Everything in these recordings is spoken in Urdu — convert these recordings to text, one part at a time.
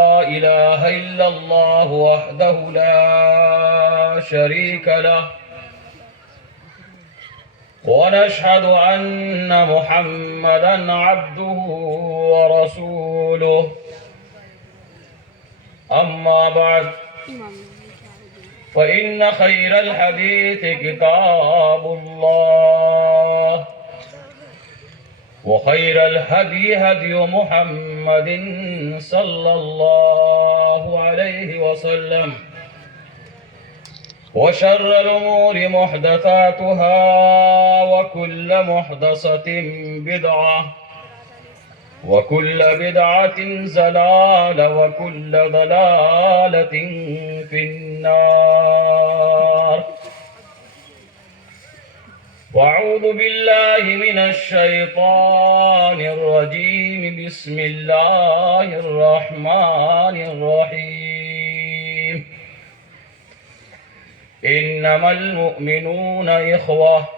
لا إله إلا الله وحده لا شريك له ونشهد أن محمدا عبده ورسوله أما بعد فإن خير الحديث كتاب الله وخير الهدي هدي محمد صلى الله عليه وسلم وشر الأمور محدثاتها وكل محدثة بدعة وكل بدعة ضلالة وكل ضلالة في النار. وأعوذ بالله من الشيطان الرجيم. بسم الله الرحمن الرحيم. إنما المؤمنون إخوة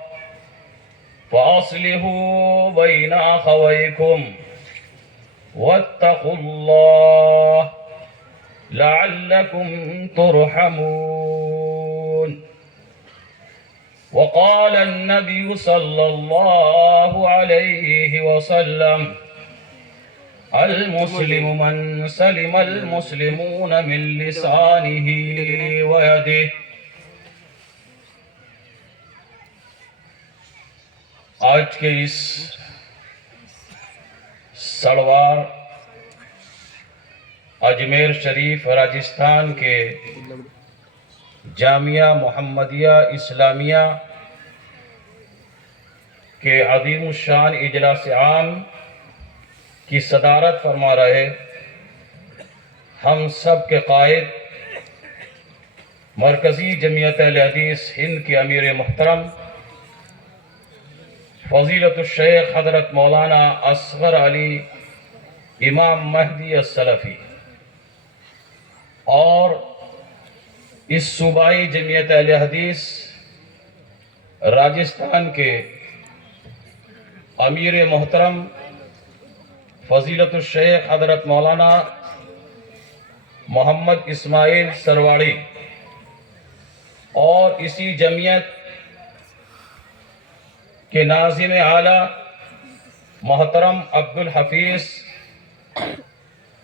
فأصلحوا بين أخويكم واتقوا الله لعلكم ترحمون. وقال النبي صلى الله عليه وسلم: المسلم من سلم المسلمون من لسانه ويده. آج کے اس سڑوار اجمیر شریف راجستھان کے جامعہ محمدیہ اسلامیہ کے عظیم الشان اجلاس عام کی صدارت فرما رہے ہم سب کے قائد مرکزی جمعیت اہل حدیث ہند کے امیر محترم فضیلت الشیخ حضرت مولانا اصغر علی امام مہدی السلفی اور اس صوبائی جمعیت اہل حدیث راجستھان کے امیر محترم فضیلت الشیخ حضرت مولانا محمد اسماعیل سرواڑی اور اسی جمعیت کے ناظم اعلیٰ محترم عبدالحفیظ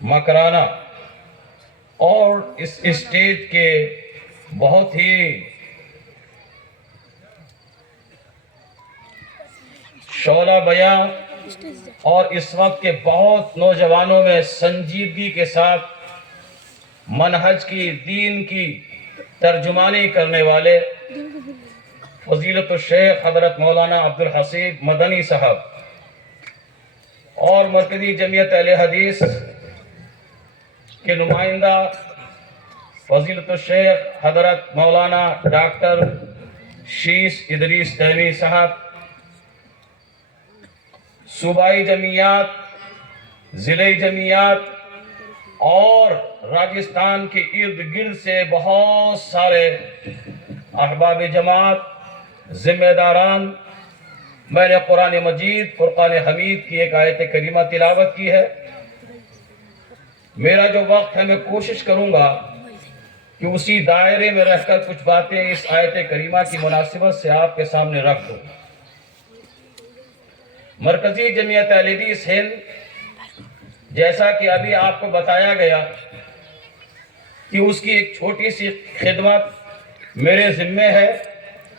مکرانہ اور اس اسٹیج کے بہت ہی شعلہ بیاں اور اس وقت کے بہت نوجوانوں میں سنجیدگی کے ساتھ منہج کی دین کی ترجمانی کرنے والے فضیلت الشیخ حضرت مولانا عبدالحسیب مدنی صاحب اور مرکزی جمعیت اہل حدیث کے نمائندہ فضیلت الشیخ حضرت مولانا ڈاکٹر شیش ادریس تیمی صاحب، صوبائی جمعیات، ضلعی جمعیات اور راجستھان کے ارد گرد سے بہت سارے احباب جماعت، ذمہ داران. میں نے قرآن مجید فرقان حمید کی ایک آیت کریمہ تلاوت کی ہے. میرا جو وقت ہے میں کوشش کروں گا کہ اسی دائرے میں رہ کر کچھ باتیں اس آیت کریمہ کی مناسبت سے آپ کے سامنے رکھ دوں. مرکزی جمعیت اہل حدیث ہند، جیسا کہ ابھی آپ کو بتایا گیا کہ اس کی ایک چھوٹی سی خدمت میرے ذمہ ہے.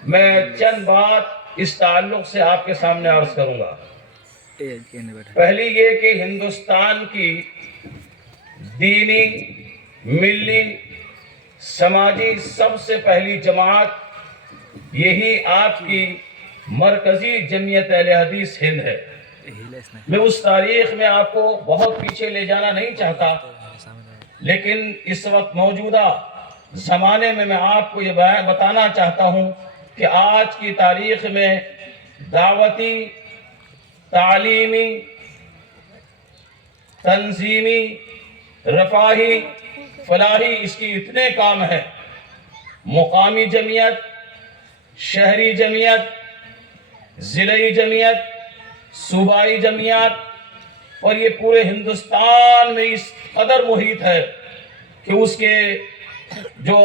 میں چند بات اس تعلق سے آپ کے سامنے عرض کروں گا. پہلی یہ کہ ہندوستان کی دینی، ملی، سماجی سب سے پہلی جماعت یہی آپ کی مرکزی جمعیت اہل حدیث ہند ہے. میں اس تاریخ میں آپ کو بہت پیچھے لے جانا نہیں چاہتا، لیکن اس وقت موجودہ زمانے میں آپ کو یہ بتانا چاہتا ہوں کہ آج کی تاریخ میں دعوتی، تعلیمی، تنظیمی، رفاہی، فلاحی اس کی اتنے کام ہیں. مقامی جمعیت، شہری جمعیت، ضلعی جمعیت، صوبائی جمعیت اور یہ پورے ہندوستان میں اس قدر محیط ہے کہ اس کے جو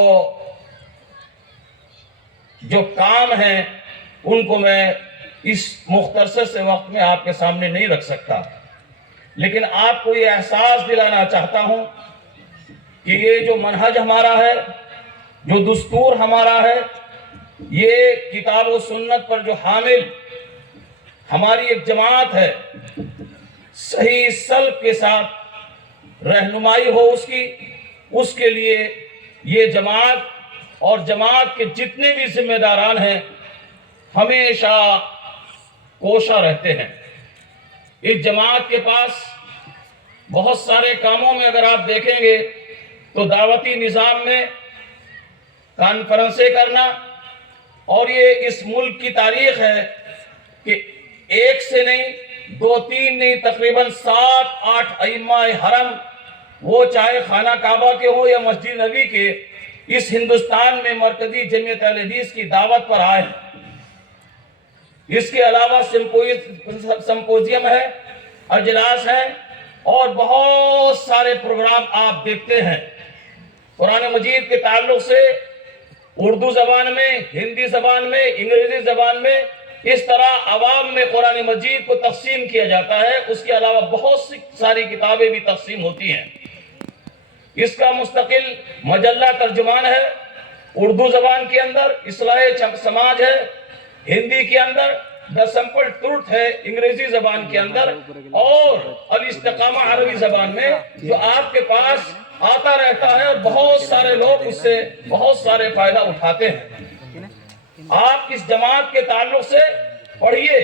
کام ہیں ان کو میں اس مختصر سے وقت میں آپ کے سامنے نہیں رکھ سکتا، لیکن آپ کو یہ احساس دلانا چاہتا ہوں کہ یہ جو منہج ہمارا ہے، جو دستور ہمارا ہے، یہ کتاب و سنت پر جو حامل ہماری ایک جماعت ہے، صحیح سلف کے ساتھ رہنمائی ہو اس کے لیے یہ جماعت اور جماعت کے جتنے بھی ذمہ داران ہیں ہمیشہ کوشاں رہتے ہیں۔ اس جماعت کے پاس بہت سارے کاموں میں اگر آپ دیکھیں گے تو دعوتی نظام میں کانفرنسیں کرنا، اور یہ اس ملک کی تاریخ ہے کہ ایک سے نہیں، دو تین نہیں، تقریباً 7-8 ائمہ حرم، وہ چاہے خانہ کعبہ کے ہوں یا مسجد نبوی کے، اس ہندوستان میں مرکزی جمعیت اہل حدیث کی دعوت پر آئے ہیں۔ اس کے علاوہ سمپوزیم ہے، اجلاس ہیں، اور بہت سارے پروگرام آپ دیکھتے ہیں قرآن مجید کے تعلق سے، اردو زبان میں، ہندی زبان میں، انگریزی زبان میں، اس طرح عوام میں قرآن مجید کو تقسیم کیا جاتا ہے۔ اس کے علاوہ بہت ساری کتابیں بھی تقسیم ہوتی ہیں۔ اس کا مستقل مجلہ ترجمان ہے، اردو زبان کے اندر اصلاح سماج ہے، ہندی کے اندر دا سمپل ٹروتھ ہے، انگریزی زبان کے اندر، اور الاستقامہ عربی زبان میں، جو آپ کے پاس آتا رہتا ہے، اور بہت سارے لوگ اس سے بہت سارے فائدہ اٹھاتے ہیں۔ آپ اس جماعت کے تعلق سے پڑھیے،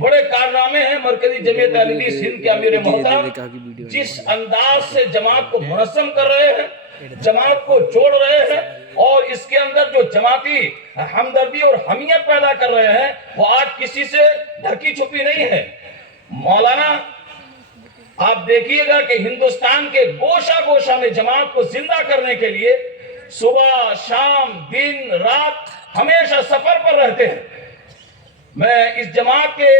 بڑے کارنامے ہیں مرکزی جمعیت اہل حدیث ہند کے امیر محترم جس انداز سے جماعت کو منظم کر رہے ہیں، جماعت کو جوڑ رہے ہیں، اور اس کے اندر جو جماعتی ہمدردی اور حمیت پیدا کر رہے ہیں، وہ آج کسی سے ڈھکی چھپی نہیں ہے۔ مولانا آپ دیکھیے گا کہ ہندوستان کے گوشہ گوشہ میں جماعت کو زندہ کرنے کے لیے صبح شام دن رات ہمیشہ سفر پر رہتے ہیں۔ میں اس جماعت کے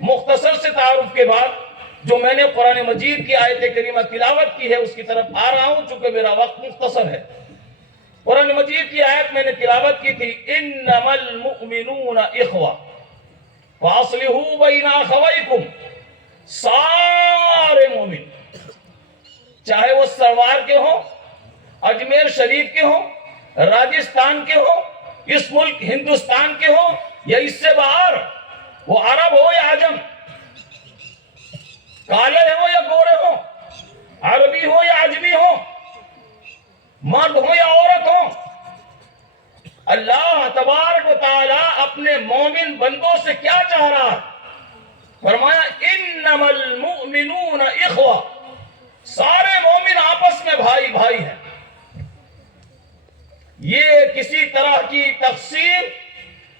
مختصر سے تعارف کے بعد جو میں نے قرآن مجید کی آیت کریمہ تلاوت کی ہے اس کی طرف آ رہا ہوں، چونکہ میرا وقت مختصر ہے۔ قرآن مجید کی آیت میں نے تلاوت کی تھی، انما المؤمنون اخوہ فاصلحوا بین اخویکم۔ سارے مومن، چاہے وہ سروار کے ہوں، اجمیر شریف کے ہوں، راجستھان کے ہوں، اس ملک ہندوستان کے ہوں، یا اس سے باہر، وہ عرب ہو یا عجم، کالے ہو یا گورے ہو، عربی ہو یا عجمی ہو، مرد ہو یا عورت ہو، اللہ تبارک و تعالی اپنے مومن بندوں سے کیا چاہ رہا ہے؟ فرمایا انما المؤمنون اخوہ، سارے مومن آپس میں بھائی بھائی ہیں۔ یہ کسی طرح کی تقسیم،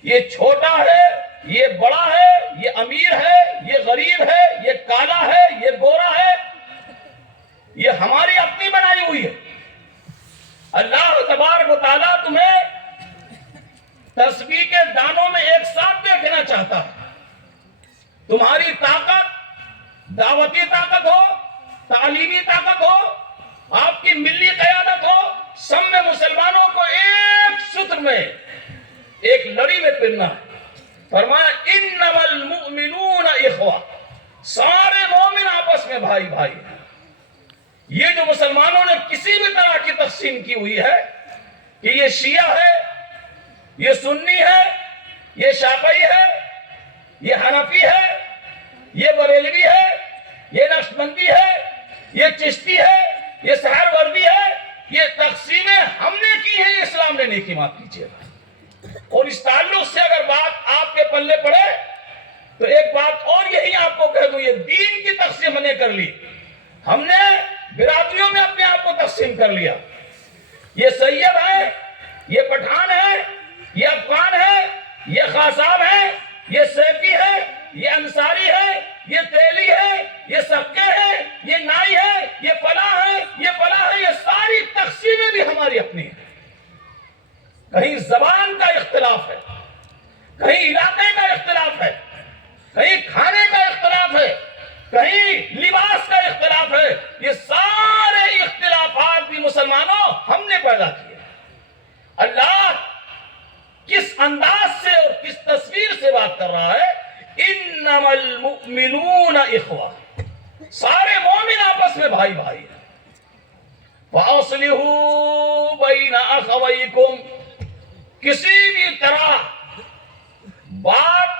یہ چھوٹا ہے، یہ بڑا ہے، یہ امیر ہے، یہ غریب ہے، یہ کالا ہے، یہ گورا ہے، یہ ہماری اپنی بنائی ہوئی ہے۔ اللہ تبارک و تعالیٰ تمہیں تسبیح کے دانوں میں ایک ساتھ دیکھنا چاہتا ہے۔ تمہاری طاقت، دعوتی طاقت ہو، تعلیمی طاقت ہو، آپ کی ملی قیادت ہو، سب میں مسلمانوں کو ایک ستر میں، ایک لڑی میں پھرنا ہے۔ فرمایا انما المؤمنون اخوہ، سارے مومن آپس میں بھائی بھائی ہیں۔ یہ جو مسلمانوں نے کسی بھی طرح کی تقسیم کی ہوئی ہے کہ یہ شیعہ ہے، یہ سنی ہے، یہ شافعی ہے، یہ حنفی ہے، یہ بریلوی ہے، یہ نقشبندی ہے، یہ چشتی ہے، یہ سہروردی ہے، یہ تقسیمیں ہم نے کی ہیں، اسلام نے نہیں کی، معاف کیجیے گا۔ اور اس تعلق سے اگر بات آپ کے پلے پڑے تو ایک بات اور یہی آپ کو کہہ دوں، یہ دین کی تقسیم ہم نے کر لی، ہم نے برادریوں میں اپنے آپ کو تقسیم کر لیا۔ یہ سید ہے، یہ پٹھان ہے، یہ افغان ہے، یہ خاصاب ہے، یہ سیفی ہے، یہ انصاری ہے، یہ تیلی ہے، یہ سبکے ہے، یہ نائی ہے، یہ فلاں ہے، یہ فلاں ہے، یہ ساری تقسیمیں بھی ہماری اپنی ہیں۔ کہیں زبان کا اختلاف ہے، کہیں علاقے کا اختلاف ہے، کہیں کھانے کا اختلاف ہے، کہیں لباس کا اختلاف ہے، یہ سارے اختلافات بھی مسلمانوں ہم نے پیدا کیے۔ اللہ کس انداز سے اور کس تصویر سے بات کر رہا ہے؟ انما المؤمنون اخوہ، سارے مومن آپس میں بھائی بھائی ہیں۔ فَأَصْلِحُوا بَيْنَ أَخَوَيْكُمْ، کسی بھی طرح بات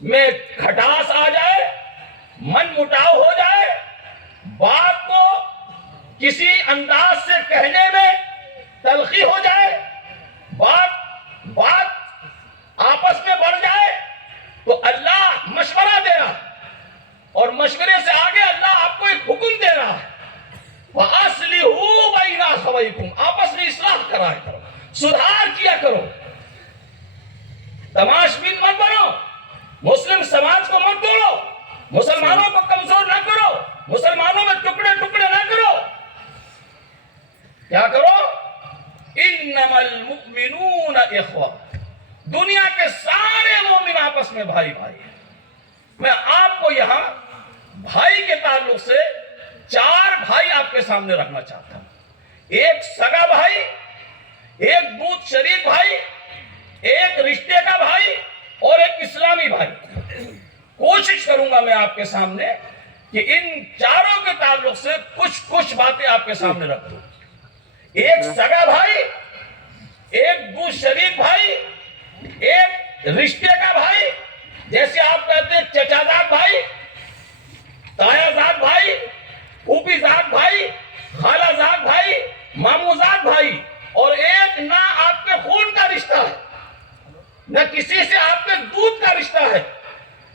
میں کھٹاس آ جائے، من مٹاؤ ہو جائے، بات کو کسی انداز سے کہنے میں تلخی ہو جائے، بات آپس میں بڑھ جائے، تو اللہ مشورہ دے رہا ہے، اور مشورے سے آگے اللہ آپ کو ایک حکم دے رہا ہے، وَأَصْلِحُوا بَيْنَ أَخَوَيْكُمْ، آپس میں اصلاح کرایا کرو، سدھار کیا کرو، تماش بین مت بنو، مسلم سماج کو مت توڑو، مسلمانوں کو کمزور نہ کرو، مسلمانوں میں ٹکڑے ٹکڑے نہ کرو، کیا کرو؟ انما المؤمنون اخوہ، دنیا کے سارے مومن آپس میں بھائی بھائی ہیں۔ میں آپ کو یہاں بھائی کے تعلق سے 4 بھائی آپ کے سامنے رکھنا چاہتا ہوں، ایک سگا بھائی، ایک دودھ شریک بھائی، ایک رشتے کا بھائی، اور ایک اسلامی بھائی۔ کوشش کروں گا میں آپ کے سامنے کہ ان چاروں کے تعلق سے کچھ باتیں آپ کے سامنے رکھ دوں۔ ایک سگا بھائی، ایک دودھ شریک بھائی، ایک رشتے کا بھائی، جیسے آپ کہتے ہیں چچا زاد بھائی، تایا زاد بھائی، پھوپھی زاد بھائی، خالہ زاد بھائی، ماموں زاد بھائی، اور ایک نہ آپ کے خون کا رشتہ ہے، نہ کسی سے آپ کے دودھ کا رشتہ ہے،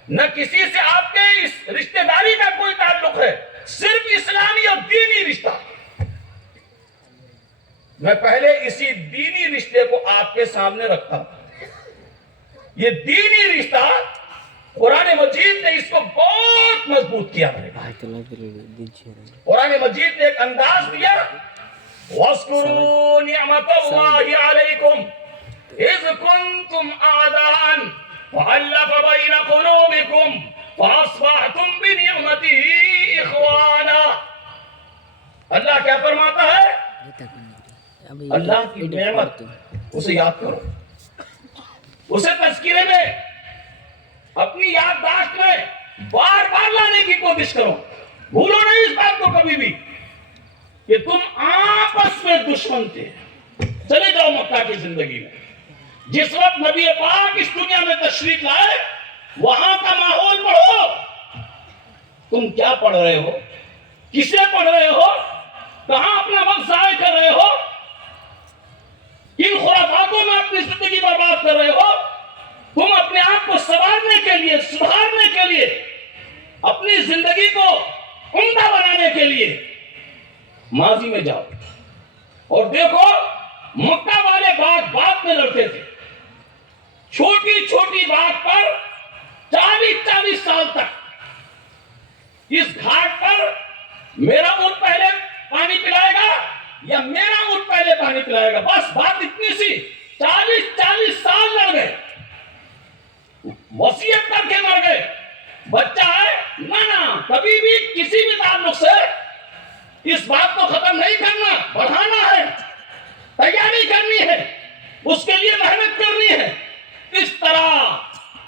نہ کسی سے آپ کے اس رشتہ داری کا کوئی تعلق ہے، صرف اسلامی اور دینی رشتہ۔ میں پہلے اسی دینی رشتے کو آپ کے سامنے رکھتا ہوں۔ یہ دینی رشتہ قرآن مجید نے اس کو بہت مضبوط کیا ہے۔ قرآن مجید نے ایک انداز دیا، وَاذْكُرُوا نِعْمَةَ اللَّهِ عَلَيْكُمْ إِذْ كُنْتُمْ أَعْدَاءً فَأَلَّفَ بَيْنَ قُلُوبِكُمْ فَأَصْبَحْتُمْ بِنِعْمَتِهِ إِخْوَانًا۔ اللہ کیا فرماتا ہے؟ اللہ کی نعمت، اسے یاد کرو، اسے تذکرے میں، اپنی یادداشت میں بار بار لانے کی کوشش کرو۔ بھولو نہیں اس بات کو کبھی بھی کہ تم آپس میں دشمن تھے۔ چلے جاؤ مکہ کی زندگی میں، جس وقت نبی پاک اس دنیا میں تشریف لائے، وہاں کا ماحول پڑھو، تم کیا پڑھ رہے ہو، کسے پڑھ رہے ہو، کہاں اپنا وقت ضائع کر رہے ہو، کن خرافاتوں میں اپنی زندگی برباد کر رہے ہو۔ تم اپنے آپ کو سنوارنے کے لیے، سدھارنے کے لیے، اپنی زندگی کو عمدہ بنانے کے لیے ماضی میں جاؤ اور دیکھو مکہ والے بات میں لڑتے تھے، چھوٹی چھوٹی بات پر 40 سال تک اس گھاٹ پر میرا اونٹ پہلے پانی پلائے گا یا میرا اونٹ پہلے پانی پلائے گا، بس بات اتنی سی، 40 سال لڑ گئے، وصیت کر کے مر گئے۔ بچہ ہے نہ کبھی بھی کسی بھی تعلق سے اس بات کو ختم نہیں کرنا، بڑھانا ہے، تیاری کرنی ہے، اس کے لیے محنت کرنی ہے۔ اس طرح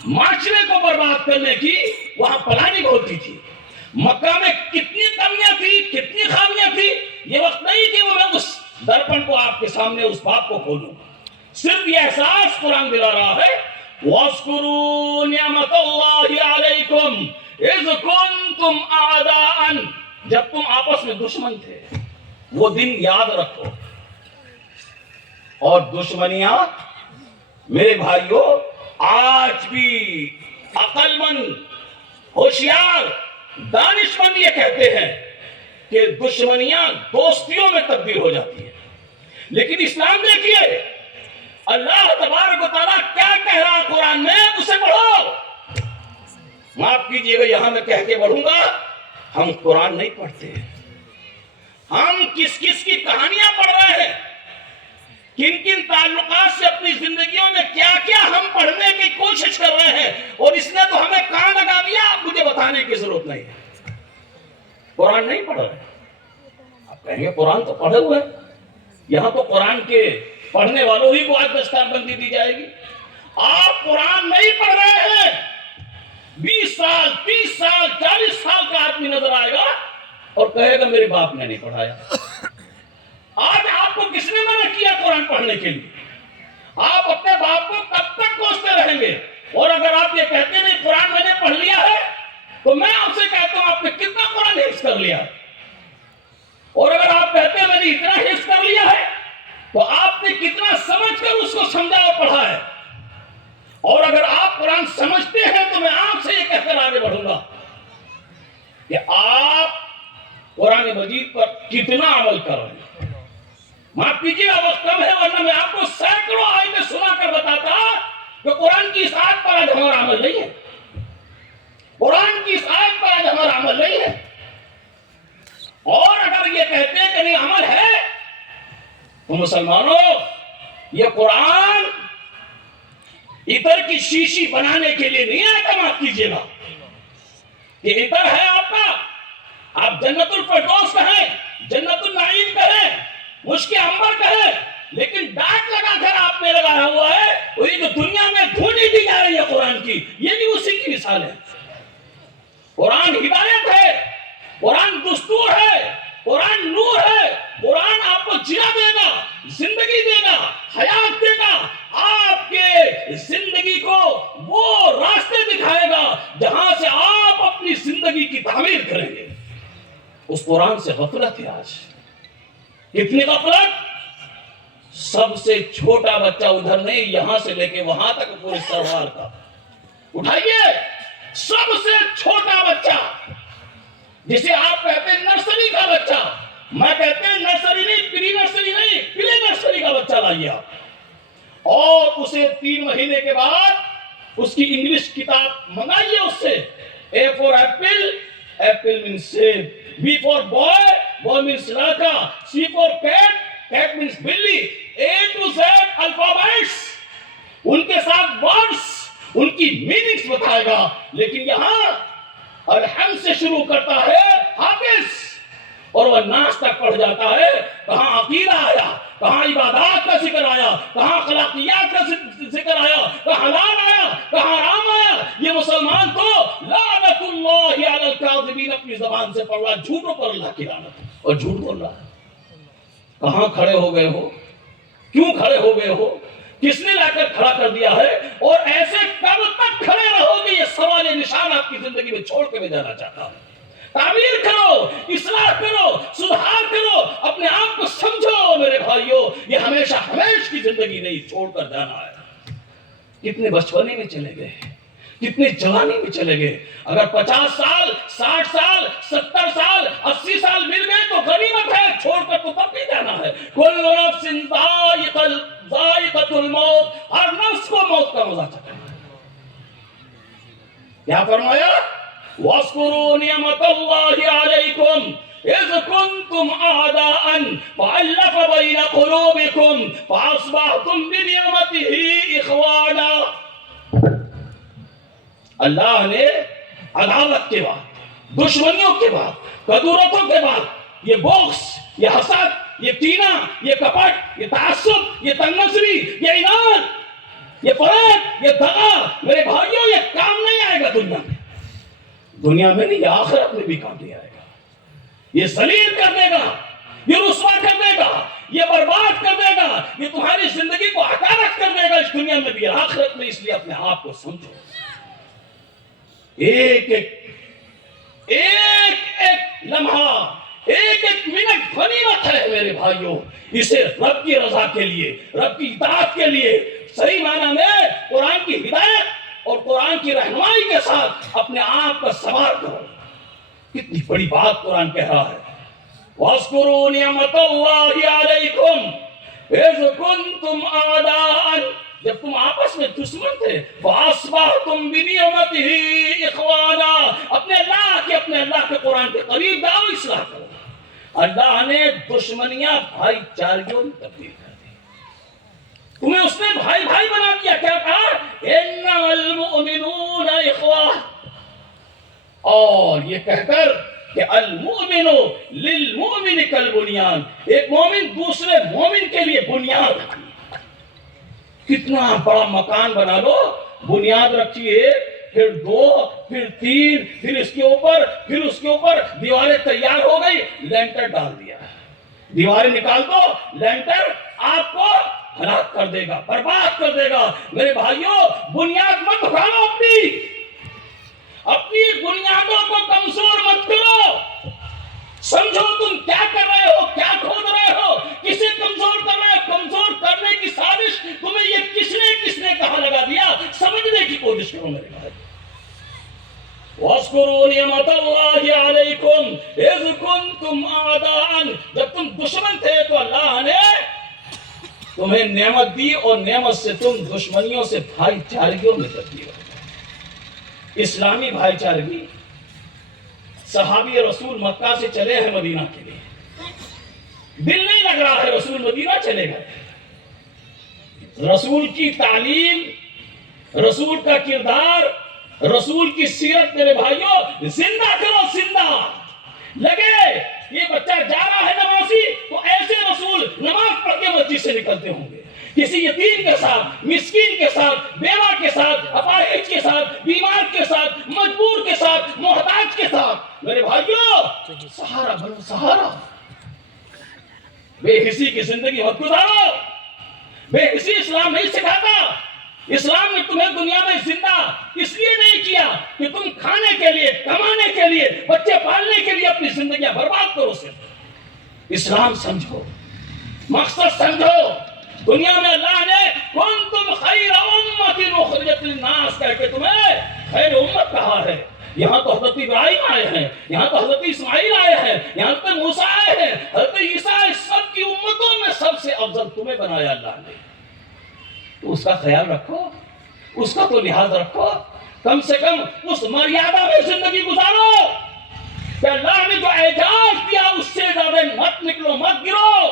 معاشرے کو برباد کرنے کی وہاں پلاننگ ہوتی تھی۔ مکہ میں کتنی کمیاں تھی، کتنی خامیاں تھی، یہ وقت نہیں کہ وہ میں اس درپن کو آپ کے سامنے اس بات کو کھولوں، صرف یہ احساس قرآن دلا رہا ہے، وَاذْكُرُوا نِعْمَةَ اللَّهِ عَلَيْكُمْ إِذْ كُنْتُمْ أَعْدَاءً، جب تم آپس میں دشمن تھے، وہ دن یاد رکھو۔ اور دشمنیاں میرے بھائیوں آج بھی عقل مند، ہوشیار، دانش مند یہ کہتے ہیں کہ دشمنیاں دوستیوں میں تبدیل ہو جاتی ہیں، لیکن اسلام دیکھیے اللہ تبارک و تعالیٰ کیا کہہ رہا قرآن میں، اسے پڑھو۔ معاف کیجئے گا یہاں میں کہہ کے بڑھوں گا، ہم قرآن نہیں پڑھتے، ہم کس کی کہانیاں پڑھ رہے ہیں، کن کن تعلقات سے اپنی زندگیوں میں کیا کیا ہم پڑھنے کی کوشش کر رہے ہیں، اور اس نے تو ہمیں کان لگا دیا، آپ مجھے بتانے کی ضرورت نہیں ہے۔ قرآن نہیں پڑھ رہے، آپ کہیں گے قرآن تو پڑھے ہوئے، یہاں تو قرآن کے پڑھنے والوں ہی کو آج دستار بندی دی جائے گی۔ آپ قرآن نہیں پڑھ رہے ہیں، 20 سال 30 سال 40 سال کا آدمی نظر آئے گا اور کہے گا میرے باپ نے نہیں پڑھایا۔ آج آپ کو کس نے منع کیا قرآن پڑھنے کے لیے؟ آپ اپنے باپ کو کب تک کوستے رہیں گے؟ اور اگر آپ یہ کہتے نہیں قرآن میں نے پڑھ لیا ہے، تو میں آپ سے کہتا ہوں آپ نے کتنا قرآن حفظ کر لیا؟ اور اگر آپ کہتے ہیں میں نے اتنا حفظ کر لیا ہے، تو آپ نے کتنا سمجھ کر اس کو سمجھا اور پڑھا ہے؟ اور اگر آپ قرآن سمجھتے ہیں تو میں آپ سے یہ کہہ کر آگے بڑھوں گا کہ آپ قرآن مجید پر کتنا عمل کر رہے ہیں۔ معاف کیجیے وقت کم ہے، ورنہ میں آپ کو سینکڑوں آیتیں سنا کر بتاتا کہ قرآن کی اس آیت پر آج ہمارا عمل نہیں ہے، قرآن کی اس آیت پر آج ہمارا عمل نہیں ہے۔ اور اگر یہ کہتے ہیں کہ نہیں عمل ہے، تو مسلمانوں یہ قرآن عطر کی شیشی بنانے کے لیے نہیں آتا، معاف کیجیے گا، یہ عطر ہے آپ کا، آپ جنت الفردوس کہیں، جنت النعیم کہیں، مشک عنبر کہیں، لیکن ڈاک لگا کر آپ نے لگایا ہوا ہے، وہ یہ جو دنیا میں دھونی دی جا رہی ہے قرآن کی، یہ بھی اسی کی مثال ہے۔ قرآن ہدایت ہے، قرآن دستور ہے، قرآن نور ہے، قرآن آپ کو جیا دے گا، زندگی دے گا، حیات دے گا، آپ کے زندگی کو وہ راستے دکھائے گا جہاں سے آپ اپنی زندگی کی تعمیر کریں گے۔ اس قرآن سے غفلت ہے آج، کتنی غفلت، سب سے چھوٹا بچہ ادھر نہیں، یہاں سے لے کے وہاں تک پورے سروار کا اٹھائیے، سب سے چھوٹا بچہ جسے آپ کہتے ہیں نرسری کا بچہ، میں کہتے ہیں نرسری نہیں، پری نرسری نہیں، پلے نرسری کا بچہ لائیے آپ، اور اسے 3 مہینے کے بعد اس کی انگلش کتاب منگائیے اس سے۔ A for apple, apple means save. B for boy, boy means laka. C for cat, cat means billy. A to Z alphabets، ان کے ساتھ words، ان کی meanings بتائے گا، لیکن یہاں الحمد سے شروع کرتا ہے حافظ، اور وہ ناس تک پڑھ جاتا ہے، کہاں عقیدہ آیا، کہاں عبادات کا ذکر آیا، کہاں اخلاقیات کا ذکر آیا، کہاں حلال آیا، کہاں حرام آیا۔ یہ مسلمان تو لعنت اللہ علی الکاذبین اپنی زبان سے پڑھ رہا ہے، جھوٹوں پر اللہ کی لعنت، اور جھوٹ بول رہا ہے۔ کہاں کھڑے ہو گئے ہو؟ کیوں کھڑے ہو گئے ہو؟ کس نے لا کر کھڑا کر دیا ہے؟ اور ایسے کب تک کھڑے رہو گے؟ یہ سوال نشان آپ کی زندگی میں چھوڑ کے میں جانا چاہتا ہوں۔ تعمیر کرو، اصلاح کرو، سدھار کرو، اپنے آپ کو سمجھو میرے بھائیو، یہ ہمیشہ ہمیش کی زندگی نہیں، چھوڑ کر جانا ہے۔ کتنے بچپنے میں چلے گئے، کتنے جوانی میں چلے گئے، اگر 50 سال 60 سال 70 سال 80 سال مل گئے تو غنیمت ہے، چھوڑ کر تو تب بھی جانا ہے۔ کل نفس ذائقۃ الموت، ہر نفس کو موت کا مزہ چکھنا ہے۔ کیا فرمایا؟ وَاذْكُرُوا نِعْمَةَ اللَّهِ عَلَيْكُمْ إِذْ كُنْتُمْ أَعْدَاءً فَأَلَّفَ بَيْنَ قُلُوبِكُمْ فَأَصْبَحْتُمْ بِنِعْمَتِهِ إِخْوَانًا۔ اللہ نے عداوت کے بعد، دشمنیوں کے بعد، کدورتوں کے بعد، یہ بغض، یہ حسد، یہ کینہ، یہ کپٹ، یہ تعصب، یہ تنگ نظری، یہ اناد، یہ فریب، یہ دغا، میرے بھائیوں یہ کام نہیں آئے گا دنیا میں، دنیا میں نہیں، یہ آخرت میں بھی کام نہیں آئے گا۔ یہ ذلیل کر دے گا، یہ رسوا کر دے گا، یہ برباد کر دے گا، یہ تمہاری زندگی کو حقارت کر دے گا، اس دنیا میں بھی آخرت میں۔ اس لیے اپنے آپ کو سمجھو، ایک ایک لمحہ، ایک ایک منٹ غنیمت ہے میرے بھائیوں، اسے رب کی رضا کے لیے، رب کی اطاعت کے لیے صحیح معنی میں قرآن کی ہدایت اور قرآن کی رہنمائی کے ساتھ اپنے آپ کا سوار کرو۔ کتنی بڑی بات قرآن کہہ رہا ہے۔ وَاذْكُرُوا نِعْمَةَ اللَّهِ عَلَيْكُمْ إِذْ كُنْتُمْ أَعْدَاءً، جب تم آپس میں دشمن تھے، فَأَصْبَحْتُمْ بِنِعْمَتِهِ إِخْوَانًا، اپنے اللہ کے قرآن کے قریب جاؤ، اصلاح کرو۔ اللہ نے دشمنیاں بھائی چارگیوں میں تبدیل کر دی۔ تمہیں اس نے بھائی بھائی بنا دیا. کیا کہا؟ انما المؤمنون اخوہ. اور یہ کہہ کر کہ المؤمن للمؤمن کالبنیان، ایک مومن دوسرے مومن کے لیے بنیاد ہے. کتنا بڑا مکان بنا لو، بنیاد رکھیے، پھر 2، پھر 3، پھر اس کے اوپر دیواریں تیار ہو گئی، لینٹر ڈال دیا. دیواریں نکال دو، لینٹر آپ کو ہلاک کر دے گا، برباد کر دے گا. میرے بھائیوں، بنیاد مت اکھاڑو، اپنی بنیادوں کو کمزور مت کرو. سمجھو تم کیا کر رہے ہو، کیا کھود رہے ہو، کسے کمزور کر رہے ہو. کمزور کرنے کی سازش تمہیں یہ کس نے کہاں لگا دیا، سمجھنے کی کوشش کرو میرے بھائی. وَاذْكُرُوا نِعْمَتَ اللَّهِ عَلَيْكُمْ إِذْ كُنْتُمْ أَعْدَاءً. جب تم دشمن تھے تو اللہ نے تمہیں نعمت دی، اور نعمت سے تم دشمنیوں سے بھائی چارگیوں میں تبدیل ہو. اسلامی بھائی چارگی. صحابی رسول مکہ سے چلے ہیں مدینہ کے لیے، دل نہیں لگ رہا ہے، رسول مدینہ چلے گئے. رسول کی تعلیم، رسول کا کردار، رسول کی سیرت میرے بھائیوں زندہ کرو. زندہ لگے یہ بچہ جا رہا ہے نمازی، تو ایسے رسول نماز پڑھ کے مسجد سے نکلتے ہوں گے، کسی یتیم کے ساتھ، مسکین کے ساتھ، بیوہ کے ساتھ، اپاہج کے ساتھ، بیمار کے ساتھ، مجبور کے ساتھ، محتاج کے ساتھ. میرے بھائیوں سہارا بنو، سہارا. بے حسی کی زندگی مت گزارو. بے حسی اسلام نہیں سکھاتا. اسلام نے تمہیں دنیا میں زندہ اس لیے نہیں کیا کہ تم کھانے کے لیے، کمانے کے لیے، بچے پالنے کے لیے اپنی زندگیاں برباد کرو. صرف اسلام سمجھو، مقصد سمجھو. دنیا میں اللہ نے کنتم خیر امت اخرجت للناس کہہ کے تمہیں خیر امت کہا ہے. یہاں تو حضرت ابراہیم آئے ہیں، یہاں تو حضرت اسماعیل آئے ہیں، یہاں تو موسیٰ آئے ہیں، حضرت عیسیٰ آئے. سب کی امتوں میں سب سے افضل تمہیں بنایا اللہ نے. تو اس کا خیال رکھو، اس کا تو لحاظ رکھو. کم سے کم اس مریادہ میں زندگی گزارو کہ اللہ نے جو اعجاز دیا اس سے زیادہ مت نکلو، مت گرو.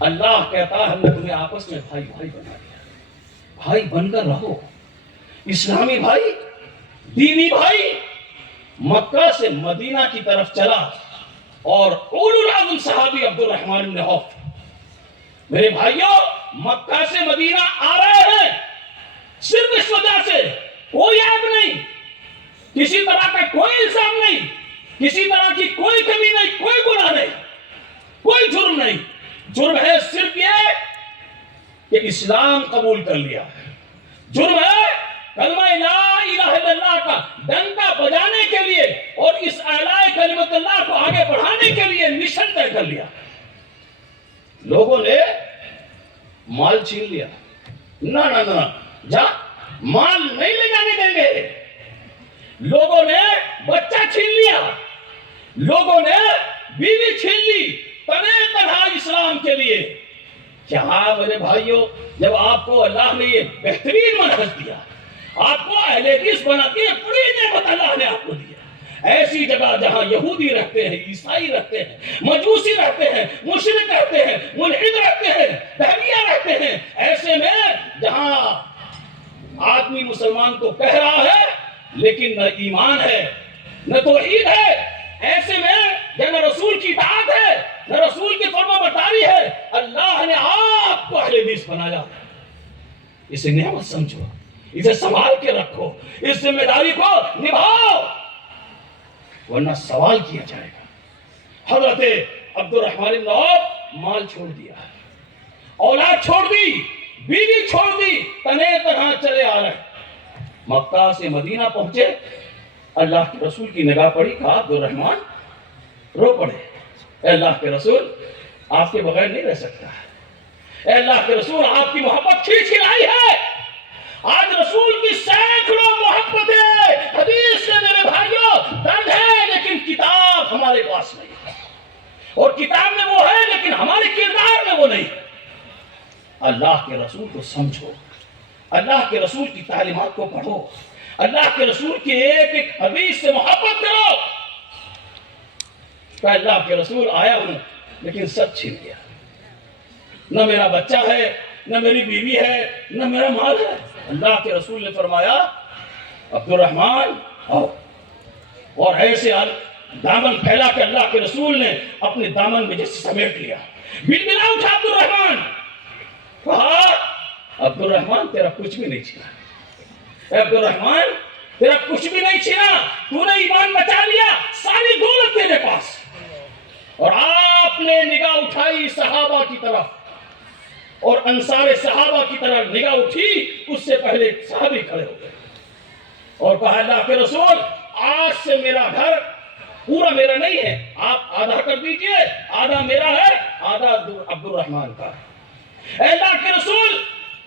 اللہ کہتا ہے ہم نے تمہیں آپس میں بھائی بھائی بنا دیا. بھائی بن کر رہو. اسلامی بھائی، دینی بھائی مکہ سے مدینہ کی طرف چلا، اور اولو العزم صحابی عبد الرحمن بن عوف میرے بھائیوں مکہ سے مدینہ آ رہے ہیں صرف اس وجہ سے. کوئی عیب نہیں، کسی طرح کا کوئی الزام نہیں، کسی طرح کی کوئی کمی نہیں، کوئی گناہ نہیں، کوئی جرم نہیں. جرم ہے صرف یہ کہ اسلام قبول کر لیا. جرم ہے کلمہ لا الہ الا اللہ کا ڈنکا بجانے کے لیے اور اس اعلاء کلمت اللہ کو آگے بڑھانے کے لیے مشن طے کر لیا. لوگوں نے مال چھین لیا. نہ جا، مال نہیں لے جانے دیں گے. لوگوں نے بچہ چھین لیا، لوگوں نے بیوی چھین لی، تنے تنہا اسلام کے لیے. کیا میرے بھائیوں، جب آپ کو اللہ نے یہ بہترین منہج دیا، آپ کو اہل حدیث بنا کے بڑی نعمت اللہ نے آپ کو دیا. ایسی جگہ جہاں یہودی رہتے ہیں، عیسائی رہتے ہیں، مجوسی رہتے ہیں، مشرک رہتے ہیں، ملحد رہتے ہیں، دہریہ رہتے ہیں، ایسے میں جہاں آدمی مسلمان کو کہہ رہا ہے لیکن نہ ایمان ہے نہ توحید ہے، ایسے میں نہ رسول کی اطاعت ہے نہ رسول کی فرما برداری ہے، اللہ نے آپ کو اہل حدیث بنایا. اسے نعمت سمجھو، اسے سنبھال کے رکھو، اس ذمہ داری کو نبھاؤ، ورنہ سوال کیا جائے گا. حضرت عبد الرحمن بن عوف مال چھوڑ دیا، اولاد چھوڑ دی، بیوی چھوڑ دی، تنے تنہا چلے آ رہے. مکہ سے مدینہ پہنچے، اللہ کے رسول کی نگاہ پڑی، کہا عبد الرحمن رو پڑے. اے اللہ کے رسول آپ کے بغیر نہیں رہ سکتا. اے اللہ کے رسول آپ کی محبت کھینچ کے لائی ہے. آج رسول کی سینکڑوں محبتیں حدیث سے میرے بھائیوں درد ہے، لیکن کتاب ہمارے پاس نہیں ہے، اور کتاب میں وہ ہے لیکن ہمارے کردار میں وہ نہیں ہے. اللہ کے رسول کو سمجھو، اللہ کے رسول کی تعلیمات کو پڑھو، اللہ کے رسول کی ایک ایک حدیث سے محبت کرو. کہ اللہ کے رسول آیا ہوں لیکن سب چھین گیا. نہ میرا بچہ ہے، نہ میری بیوی ہے، نہ میرا مال ہے۔ اللہ کے رسول نے فرمایا عبد الرحمن آؤ، اور ایسے دامن پھیلا کے اللہ کے رسول نے اپنے دامن میں جیسے سمیٹ لیا، بلبلا اٹھا عبد الرحمن، کہا عبد الرحمن تیرا کچھ بھی نہیں چھینا، عبد الرحمن تیرا کچھ بھی نہیں چھینا، تو نے ایمان بچا لیا، ساری دولت تیرے پاس۔ اور آپ نے نگاہ اٹھائی صحابہ کی طرف، اور انصار صحابہ کی طرف نگاہ اٹھی، اس سے پہلے صحابی کھڑے ہو گئے اور کہا اللہ کے رسول آج سے میرا گھر پورا میرا نہیں ہے، آپ آدھا کر دیجئے، آدھا میرا ہے، آدھا عبد الرحمن کا ہے۔ اے اللہ کے رسول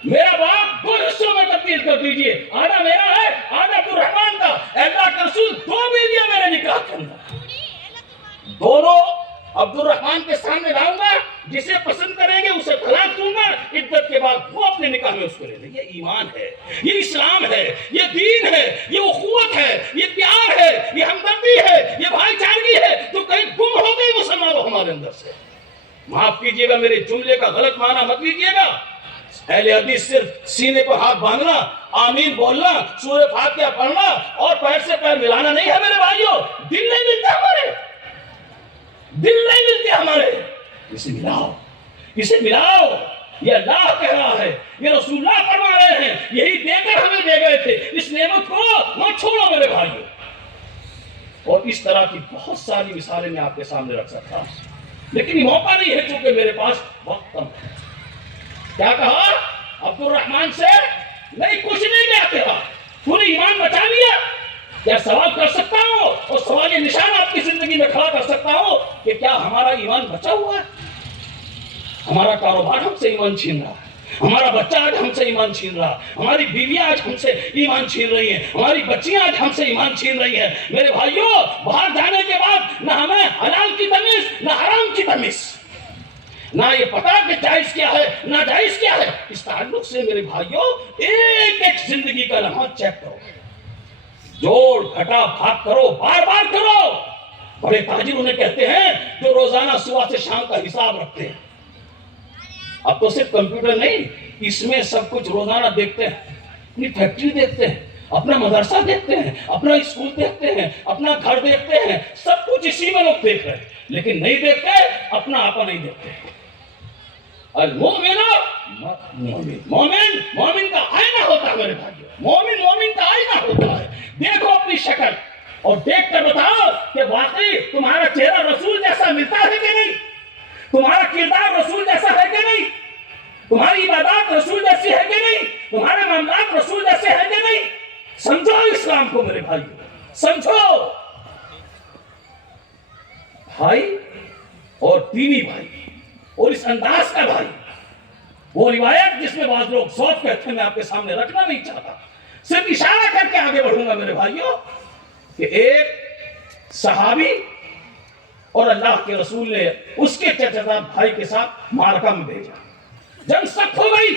میرا باغ دو حصوں میں تبدیل کر دیجئے، آدھا میرا ہے، آدھا عبد الرحمن کا۔ اے اللہ کے رسول دو بیویاں میرے نکاح کے اندر، دونوں عبد الرحمن کے سامنے لاؤں گا، جسے پسند کریں گے اسے طلاق دوں گا، عدت کے بعد وہ اپنے نکاح میں اس کو لے لیں۔ یہ ایمان ہے، یہ اسلام ہے، یہ دین ہے، یہ اخوت ہے، یہ پیار ہے، یہ ہمدردی ہے، یہ بھائی چارگی ہے جو کہیں گم ہو گئی مسلمانوں ہمارے اندر سے۔ معاف کیجئے گا میرے جملے کا غلط معنی مت لیجئے گا، اہل حدیث صرف سینے پر ہاتھ باندھنا، آمین بولنا، سورہ فاتحہ پڑھنا اور پیر سے پیر ملانا نہیں ہے میرے بھائیوں، دل نہیں ملتا ہمارے، دل نہیں ملتے ہمارے، اسے ملاؤ، اسے ملاؤ۔ یہ اللہ کہہ رہا ہے، یہ رسول اللہ فرما رہے ہیں، یہی دے کر ہمیں دے گئے تھے، اس نعمت کو مت چھوڑو میرے بھائیوں۔ اور اس طرح کی بہت ساری مثالیں میں آپ کے سامنے رکھ سکتا ہوں، لیکن یہ موقع نہیں ہے چونکہ میرے پاس وقت کم ہے۔ کیا کہا عبد الرحمن سے؟ نہیں کچھ نہیں گیا تیرا، تو نے ایمان بچا لیا۔ کیا سوال کر سکتا ہوں اور سوال یہ نشان آپ کی زندگی میں کھڑا کر سکتا ہوں کہ کیا ہمارا ایمان بچا ہوا ہے؟ ہمارا کاروبار ہم سے ایمان چھین رہا ہے، ہمارا بچہ آج ہم سے ایمان چھین رہا، ہماری بیویاں آج ہم سے ایمان چھین رہی ہیں، ہماری بچیاں آج ہم سے ایمان چھین رہی ہیں۔ میرے بھائیوں باہر جانے کے بعد نہ ہمیں حلال کی تمیز نہ حرام کی تمیز، نہ یہ پتا کہ جائز کیا ہے ناجائز کیا ہے۔ اس تعلق سے میرے بھائیوں ایک ایک زندگی کا لمحہ چیک کرو، جوڑ گھٹا بھاگ کرو، بار بار کرو۔ بڑے تاجر انہیں کہتے ہیں جو روزانہ صبح سے شام کا حساب رکھتے ہیں۔ اب تو صرف کمپیوٹر نہیں، اس میں سب کچھ روزانہ دیکھتے ہیں، اپنی فیکٹری دیکھتے ہیں، اپنا مدرسہ دیکھتے ہیں، اپنا اسکول دیکھتے ہیں، اپنا گھر دیکھتے ہیں، سب کچھ اسی میں لوگ دیکھ رہے ہیں، لیکن نہیں دیکھتے اپنا آپا نہیں دیکھتے۔ المؤمن مومن مومن کا آئینہ ہوتا ہے میرے بھائیوں، مومن مومن کا آئینہ ہوتا ہے۔ دیکھو اپنی شکل اور دیکھ کر بتاؤ کہ واقعی تمہارا چہرہ رسول جیسا ملتا ہے کہ نہیں، تمہارا کردار رسول جیسا ہے کہ نہیں، تمہاری عبادات رسول جیسی ہے کہ نہیں، تمہارے معاملات رسول جیسے ہیں کہ نہیں۔ سمجھو اسلام کو میرے بھائیوں، سمجھو۔ بھائی اور دینی بھائی اور اس انداز کا بھائی، وہ روایت جس میں بعض لوگ ذوق کہتے ہیں میں آپ کے سامنے رکھنا نہیں چاہتا، صرف اشارہ کر کے آگے بڑھوں گا میرے بھائیوں کہ ایک صحابی اور اللہ کے رسول نے اس کے چچا زاد بھائی کے ساتھ معرکہ میں بھیجا، جنگ سخت ہو گئی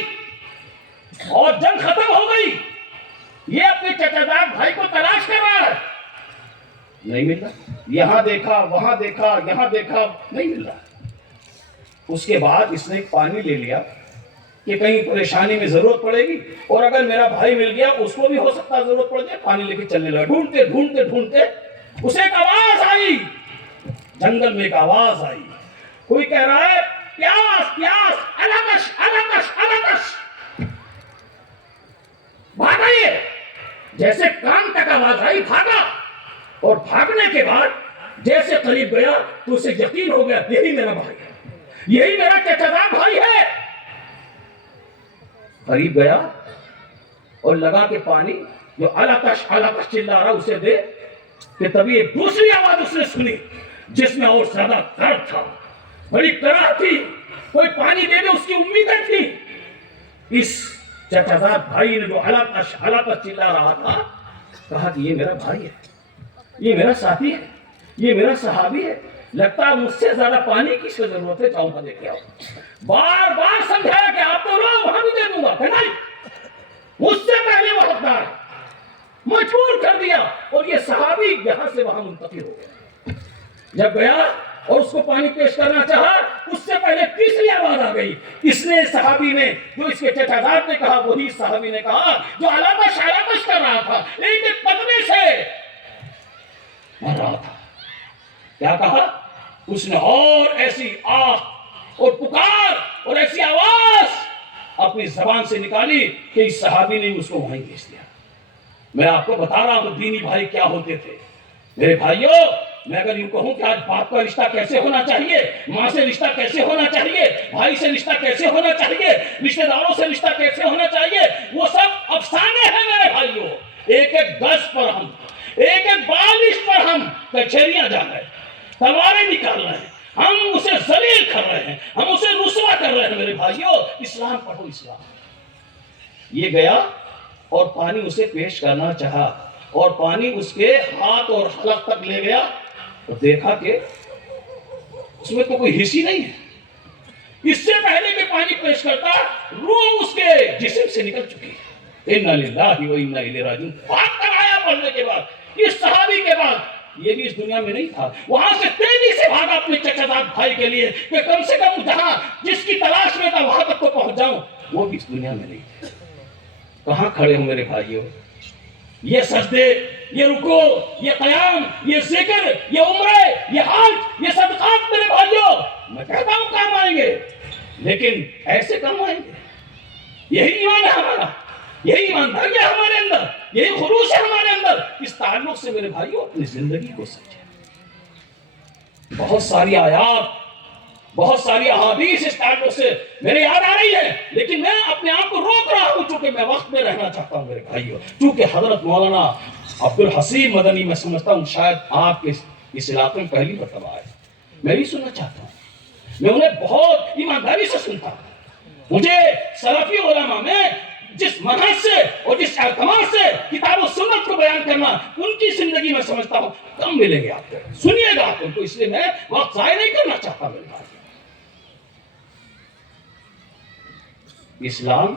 اور جنگ ختم ہو گئی، یہ اپنے چچا زاد بھائی کو تلاش کر رہا ہے، نہیں مل رہا، یہاں دیکھا وہاں دیکھا یہاں دیکھا نہیں مل رہا۔ اس کے بعد اس نے ایک پانی لے لیا کہ کہیں پریشانی میں ضرورت پڑے گی، اور اگر میرا بھائی مل گیا اس کو بھی ہو سکتا ضرورت پڑ جائے، پانی لے کے چلنے لگا۔ ڈھونڈتے ڈھونڈتے ڈھونڈتے اسے ایک آواز آئی، جنگل میں ایک آواز آئی، کوئی کہہ رہا ہے پیاس پیاس، الکش الکش الکش، بھاگا۔ یہ جیسے کان تک آواز آئی بھاگا، اور بھاگنے کے بعد جیسے قریب گیا تو اسے یقین ہو گیا یہی میرا بھائی ہے، یہی میرا چچا زاد بھائی ہے۔ قریب گیا اور لگا کہ پانی جو الکش الکش چلا رہا اسے دے، کہ تبھی ایک دوسری آواز اس نے سنی جس میں اور زیادہ درد تھا، بڑی کراہ تھی، کوئی پانی دے دے اس کی امیدیں تھی۔ اس چچا زاد بھائی نے جو الکش الکش چلا رہا تھا کہا کہ یہ میرا بھائی ہے، یہ میرا ساتھی ہے، یہ میرا صحابی ہے، لگتا ہے مجھ سے زیادہ پانی کس کو ضرورت ہے، جاؤں گا دے کے آؤں۔ بار بار سمجھایا کہ آپ تو رو وہاں بھی دے دوں گا، کہ نہیں مجھ سے پہلے وہ حقدار ہے، مجبور کر دیا، اور یہ صحابی یہاں سے وہاں منتقل ہو گیا۔ جب گیا اور اس کو پانی پیش کرنا چاہا، اس سے پہلے تیسری آواز آ گئی. اس نے صحابی نے جو اس کے چچا زاد نے کہا، وہی صحابی نے کہا جو علامہ شالامش کر رہا تھا، ایک ایک قطرے سے مر رہا تھا. کیا کہا اس نے؟ اور ایسی آہ اور پکار اور ایسی آواز اپنی زبان سے نکالی کہ اس صحابی نے اس کو وہیں بھیج دیا. میں آپ کو بتا رہا ہوں دینی بھائی کیا ہوتے تھے. میرے بھائیوں، میں اگر یوں کہوں کہ آج باپ کا رشتہ کیسے ہونا چاہیے، ماں سے رشتہ کیسے ہونا چاہیے، بھائی سے رشتہ کیسے ہونا چاہیے، رشتہ داروں سے رشتہ کیسے ہونا چاہیے، وہ سب افسانے ہیں میرے بھائیوں. ایک ایک گز پر ہم، ایک ایک بالش پر ہم کچہریاں جا رہے ہیں، تلواریں نکال رہے ہیں، ہم اسے ذلیل کر رہے ہیں، ہم اسے رسوا کر رہے ہیں. میرے بھائیوں، اسلام پڑھو اسلام. یہ گیا اور پانی اسے پیش کرنا چاہا، اور پانی اس کے ہاتھ اور حلق تک لے گیا اور دیکھا کہ اس میں تو کوئی حصی نہیں ہے. اس سے پہلے کہ پانی پیش کرتا، روح اس کے جسم سے نکل چکی ہے. اِنَّا لِلَّهِ وَإِنَّا إِلَيْهِ رَاجِعُونَ. بات کرایا پڑھنے کے بعد، اس صحابی کے بعد یہ بھی اس دنیا میں نہیں تھا. وہاں سے تیزی سے بھاگا اپنے چچا زاد بھائی کے لیے کہ کم سے کم جہاں جس کی تلاش میں تھا وہاں تک تو پہنچ جاؤں. وہ بھی اس دنیا میں نہیں تھا. کہاں کھڑے ہوں میرے بھائیوں؟ یہ سجدے، یہ رکوع، یہ قیام، یہ ذکر، یہ عمرے، یہ حج، یہ صدقات میرے بھائیوں میں کہتا ہوں کام آئیں گے، لیکن ایسے کام آئیں گے. یہی ایمان ہے ہمارا، یہی ایمانداری ہے ہمارے اندر، یہی خلوص ہے ہمارے اندر. اس تعلق سے میرے بھائیوں اپنی زندگی کو سمجھیں. بہت ساری آیات، بہت ساری احادیث اس تعلق سے میرے یاد آ رہی ہے، لیکن میں اپنے آپ کو روک رہا ہوں چونکہ میں وقت میں رہنا چاہتا ہوں میرے بھائیوں. چونکہ حضرت مولانا عبدالحسین مدنی میں سمجھتا ہوں شاید آپ کے اس علاقے میں پہلی مرتبہ آئے. میں بھی سننا چاہتا ہوں. میں انہیں بہت ایمانداری سے سنتا ہوں. مجھے سلفی علماء میں جس منہج سے اور جس اعتماد سے کتاب و سنت کو بیان کرنا، ان کی زندگی میں سمجھتا ہوں کم ملیں گے آپ کو. سنیے گا آپ کو، اس لیے میں وقت ضائع نہیں کرنا چاہتا میرے بھائی. اسلام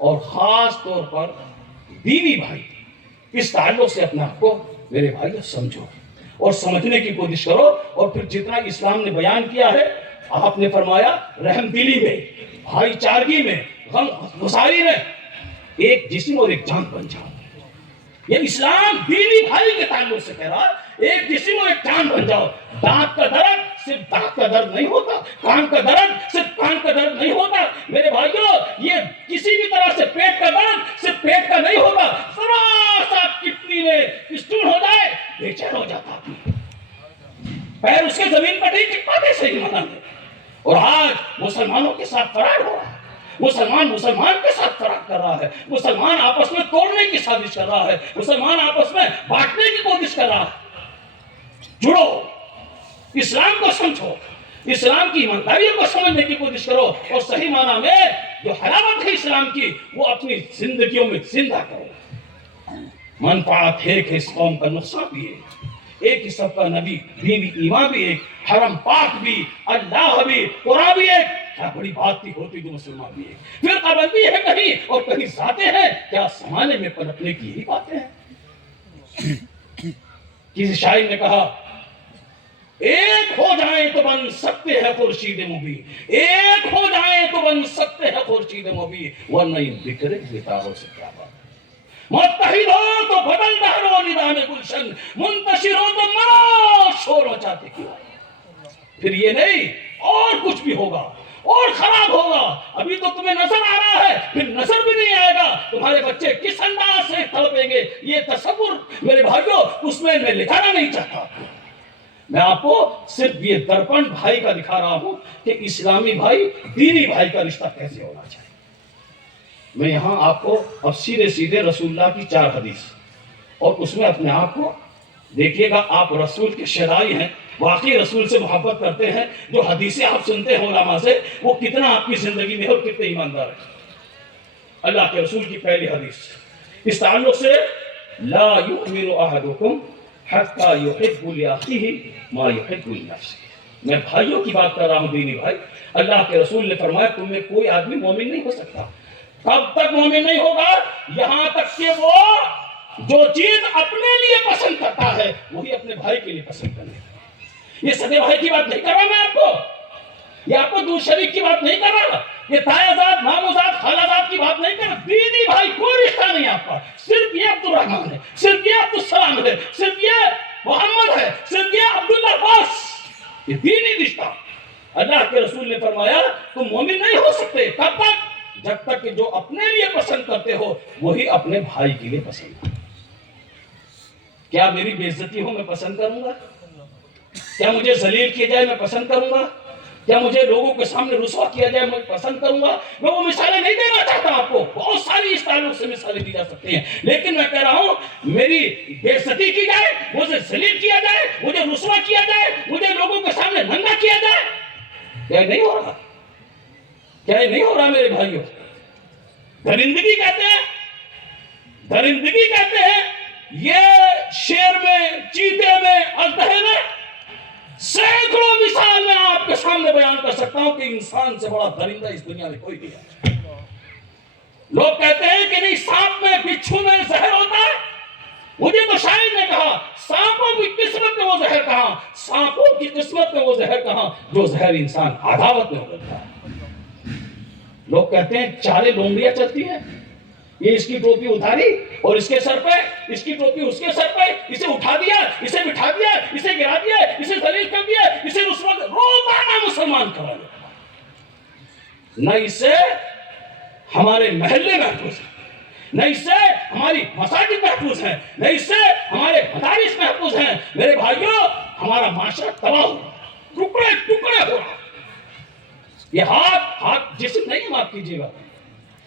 اور خاص طور پر دینی بھائی، اس تعلق سے اپنے آپ کو میرے بھائی سمجھو اور سمجھنے کی کوشش کرو. اور پھر جتنا اسلام نے بیان کیا ہے، آپ نے فرمایا رحم دلی میں، بھائی چارگی میں، غم گساری میں ایک جسم اور ایک جان بن جاؤ. یہ اسلام دینی بھائی کے تعلق سے کہہ رہا ہے، ایک جسم اور ایک جان بن جاؤ. دانت کا درد صرف دانت کا درد نہیں ہوتا، کان کا درد صرف کان کا درد نہیں ہوتا میرے بھائیوں. یہ کسی بھی طرح سے پیٹ کا درد صرف پیٹ کا نہیں ہوتا. ذرا سا کڈنی میں اسٹون ہو جائے بے چین ہو جاتا آدمی، پیر اس کے زمین پر نہیں ٹک پاتے صحیح معنی میں. اور آج مسلمانوں کے ساتھ فرار ہو رہا ہے، مسلمان کے ساتھ فرار کر رہا ہے، مسلمان آپس میں توڑنے کی سازش کر رہا ہے، مسلمان آپس میں بانٹنے کی کوشش کر رہا ہے. جڑو، اسلام کو سمجھو، اسلام کی ایمانداریوں کو سمجھنے کی کوشش کرو، اور صحیح معنی میں جو حلاوت ہے اسلام کی وہ اپنی زندگیوں میں زندہ کرو. منفعت ہے کہ اس قوم کا نقصان بھی ہے. ایک ہی سب کا نبی، دین ایمان بھی ایک، حرم پاک بھی، اللہ بھی، قرآن بھی ایک. کیا بڑی بات تھی ہوتی جو مسلمان بھی ایک. پھر قبندی ہے کہیں اور کہیں ذاتیں ہیں، کیا زمانے میں پنپنے کی یہی باتیں ہیں. کسی شاعر نے کہا ایک ہو جائیں تو بن سکتے ہیں خورشید مبین، ایک ہو جائیں تو بن سکتے ہیں خورشید مبین، ورنہ ان بکھرے ہوئے تاروں سے کیا بات. متحد ہو تو بدل ڈالو نظام گلشن، منتشر ہو تو مرو شور مچاتے کیوں. پھر یہ نہیں اور کچھ بھی ہوگا اور خراب ہوگا. ابھی تو تمہیں نظر آ رہا ہے، پھر نظر بھی نہیں آئے گا. تمہارے بچے کس انداز سے تڑپیں گے یہ تصور میرے بھائیوں اس میں لکھانا نہیں چاہتا. میں آپ کو صرف یہ درپن بھائی کا دکھا رہا ہوں کہ اسلامی بھائی دینی بھائی کا رشتہ کیسے ہونا چاہیے. میں یہاں آپ کو اب سیدھے رسول اللہ کی 4 حدیث، اور اس میں اپنے آپ کو دیکھیے گا. آپ رسول کے شیدائی ہیں، واقعی رسول سے محبت کرتے ہیں. جو حدیثیں آپ سنتے ہیں علماء سے، وہ کتنا آپ کی زندگی میں اور کتنے ایماندار ہیں. اللہ کے رسول کی پہلی حدیث اس تعلق سے، لا یؤمن احدکم حتی یحب لاخیہ ما یحب لنفسہ. میں بھائیوں کی بات کر رہا ہوں، دینی بھائی. اللہ کے رسول نے فرمایا تم میں کوئی آدمی مومن نہیں ہو سکتا. کب تک مومن نہیں ہوگا؟ یہاں تک کہ وہ جو چیز اپنے لیے پسند کرتا ہے وہی اپنے بھائی کے لیے پسند کرے. یہ سگے بھائی کی بات نہیں کر رہا میں آپ کو، یہ آپ کو دودھ شریک کی بات نہیں کر رہا، یہ تایازاد ماموزاد خالازاد کی بات نہیں کر رہا، دینی بھائی کوئی رشتہ نہیں آپ کا، صرف یہ عبد الرحمن ہے، صرف یہ عبدالسلام ہے، صرف یہ محمد ہے، صرف یہ عبداللہ بس، یہ دینی رشتہ۔ اللہ کے رسول نے فرمایا تم مومن نہیں ہو سکتے کب تک؟ جب تک کہ جو اپنے لیے پسند کرتے ہو وہی اپنے بھائی کے لیے پسند کرو۔ کیا میری بے عزتی ہو میں پسند کروں گا؟ کیا مجھے ذلیل کیا جائے میں پسند کروں گا؟ کیا مجھے لوگوں کے سامنے رسوا کیا جائے میں پسند کروں گا؟ میں وہ مثالیں نہیں دینا چاہتا آپ کو، بہت ساری اس تعلق سے مثالیں دی جا سکتی ہیں، لیکن میں کہہ رہا ہوں میری بے عزتی کی جائے، مجھے ذلیل کیا جائے، مجھے رسوا کیا جائے، مجھے لوگوں کے سامنے ننگا کیا جائے، کیا نہیں ہو رہا؟ کیا یہ نہیں ہو رہا میرے بھائیوں؟ درندگی کہتے ہیں، درندگی کہتے ہیں، یہ شیر میں، چیتے میں، اژدہے میں سینکڑوں مثال میں آپ کے سامنے بیان کر سکتا ہوں کہ انسان سے بڑا درندہ اس دنیا میں کوئی نہیں ہے۔ لوگ کہتے ہیں کہ نہیں سانپ میں، بچھو میں زہر ہوتا ہے، مجھے تو شاعر نے کہا سانپوں کی قسمت میں وہ زہر کہاں، سانپوں کی قسمت میں وہ زہر کہاں جو زہر انسان عداوت میں ہوتا ہے۔ لوگ کہتے ہیں چارے لومڑیاں چلتی ہیں، یہ اس کی ٹوپی اتاری اور اس کے سر پہ، اس کی ٹوپی اس کے سر پہ، اسے اٹھا دیا، اسے بٹھا دیا، اسے گرا دیا، اسے ذلیل کر دیا، اسے رسوا کر، روزانہ مسلمان کرا لیا۔ نہ اس سے ہمارے محلے محفوظ ہیں، نہ اس سے ہماری مساجد محفوظ ہیں، نہ اس سے ہمارے مدارس محفوظ ہیں۔ میرے بھائیوں ہمارا معاشرہ تباہ ہو رہا ہے، ٹکڑے ٹکڑے ہو رہا ہے۔ یہ ہاتھ جسم نہیں معاف کیجیے گا،